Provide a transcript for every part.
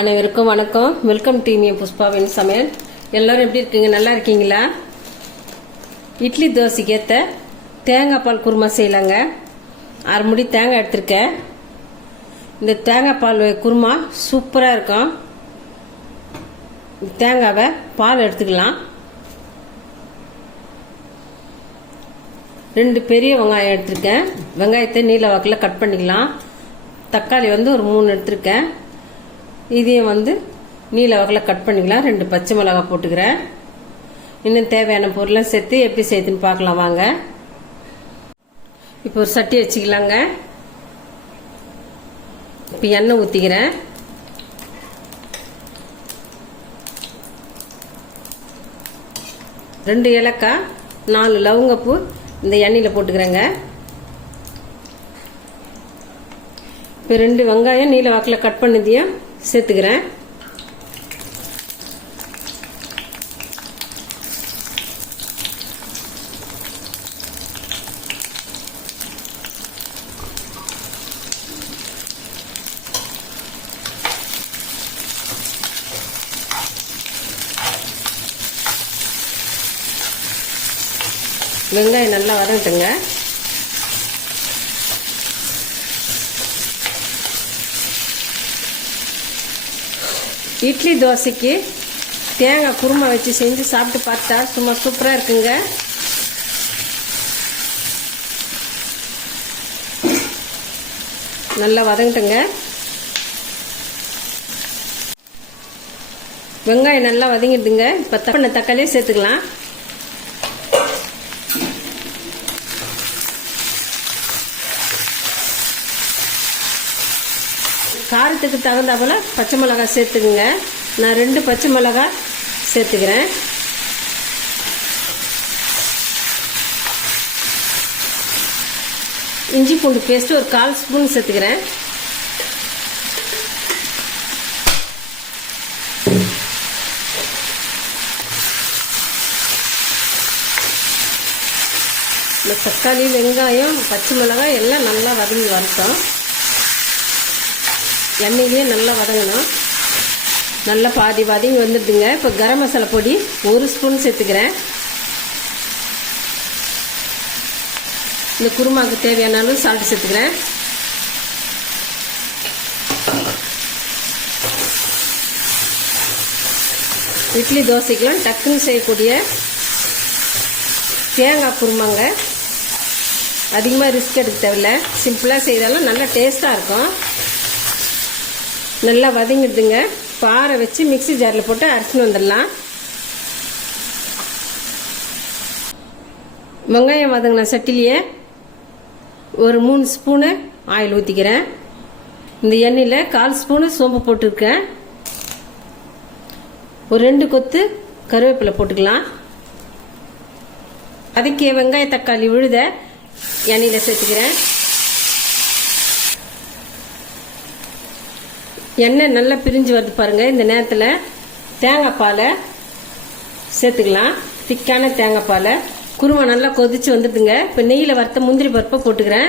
அனைவருக்கும் வணக்கம். Welcome team புஷ்பாவின் சமையல். எல்லாரும் எப்படி இருக்கீங்க? நல்லா இருக்கீங்களா? இட்லி தோசைக்கு ஏற்ற தேங்காய் பால் குருமா செய்யலாங்க. 1/2 முடி தேங்காய் எடுத்திருக்கேன். இந்த தேங்காய் பால் குருமா சூப்பராக இருக்கும். தேங்காவை பால் எடுத்துக்கலாம். 2 பெரிய வெங்காயம் எடுத்திருக்கேன். வெங்காயத்தை நீல வாக்கில் கட் பண்ணிக்கலாம். தக்காளி ஒரு 3 எடுத்திருக்கேன். இதையும் நீல வாக்கில் கட் பண்ணிக்கலாம். 2 பச்சை மிளகாய் போட்டுக்கிறேன். இன்னும் தேவையான பொருளை சேர்த்து எப்படி செய்யுதுன்னு பார்க்கலாம் வாங்க. இப்போ ஒரு சட்டி வச்சுக்கலாங்க. இப்போ எண்ணெய் ஊற்றிக்கிறேன். ரெண்டு ஏலக்காய் 4 லவங்கப்பூ இந்த எண்ணெயில் போட்டுக்கிறேங்க. இப்போ 2 வெங்காயம் நீல வாக்கில் கட் பண்ணதையும் சேர்த்துக்கிறேன். வெங்காயம் நல்லா வதங்கட்டுங்க. இட்லி தோசைக்கு தேங்காய் குருமா வச்சு செஞ்சு சாப்பிட்டு பார்த்தா சும்மா சூப்பராக இருக்குங்க. நல்லா வதங்கட்டுங்க. வெங்காயம் நல்லா வதங்கிடுதுங்க. இப்போ பண்ண தக்காளியே சேர்த்துக்கலாம். காரத்துக்கு தகுந்த போல பச்சை மிளகாய் சேர்த்துக்குங்க. நான் 2 பச்சை மிளகாய் சேர்த்துக்கிறேன். இஞ்சி பூண்டு பேஸ்ட் ஒரு 1/4 ஸ்பூன் சேர்த்துக்கிறேன். இந்த தக்காளி வெங்காயம் பச்சை மிளகாய் எல்லாம் நல்லா வதங்கி வரட்டும். எண்ணெயிலேயே நல்லா வதங்கணும். நல்லா பாதி வதங்கி வந்துடுதுங்க. இப்போ கரம் மசாலா பொடி 1 ஸ்பூன் சேர்த்துக்கிறேன். இந்த குருமாவுக்கு தேவையான அளவு சால்ட் சேர்த்துக்கிறேன். இட்லி தோசைக்கெல்லாம் டக்குன்னு செய்யக்கூடிய தேங்காய் குருமாங்க. அதிகமாக ரிஸ்க் எடுக்க தேவையில்லை. சிம்பிளாக செய்தாலும் நல்லா டேஸ்ட்டாக இருக்கும். நல்லா வதங்கிடுதுங்க. பாறை வச்சு மிக்ஸி ஜாரில் போட்டு அரைச்சின்னு வந்துடலாம். வெங்காயம் வதங்கின சட்டிலேயே ஒரு 3 ஸ்பூனு ஆயில் ஊற்றிக்கிறேன். இந்த எண்ணெயில் 1/4 ஸ்பூனு சோம்பு போட்டிருக்கேன். ஒரு 2 கொத்து கருவேப்பிலை போட்டுக்கலாம். அதுக்கு வெங்காய தக்காளி விழுத எண்ணெயில் சேர்த்துக்கிறேன். எண்ணெய் நல்லா பிரிஞ்சு வருது பாருங்க. இந்த நேரத்தில் தேங்காய் பாலை சேர்த்துக்கலாம். திக்கான தேங்காய் பாலை. குருமா நல்லா கொதிச்சு வந்துடுதுங்க. இப்போ நெய்யில் வறுத்த முந்திரி பருப்பை போட்டுக்கிறேன்.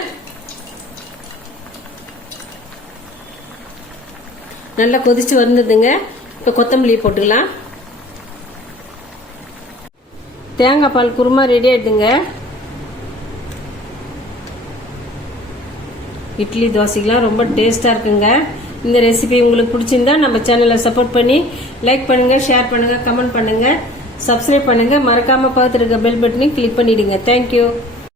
நல்லா கொதிச்சு வந்துடுதுங்க. இப்போ கொத்தமல்லி போட்டுக்கலாம். தேங்காய் பால் குருமா ரெடி ஆயிடுதுங்க. இட்லி தோசைக்கெல்லாம் ரொம்ப டேஸ்டாக இருக்குங்க. இந்த ரெசிபி உங்களுக்கு பிடிச்சிருந்தா நம்ம சேனலை சப்போர்ட் பண்ணி லைக் பண்ணுங்க, ஷேர் பண்ணுங்க, கமெண்ட் பண்ணுங்க, சப்ஸ்கிரைப் பண்ணுங்க. மறக்காம பார்த்துருக்க பெல் பட்டனையும் கிளிக் பண்ணிடுங்க. தேங்க்யூ.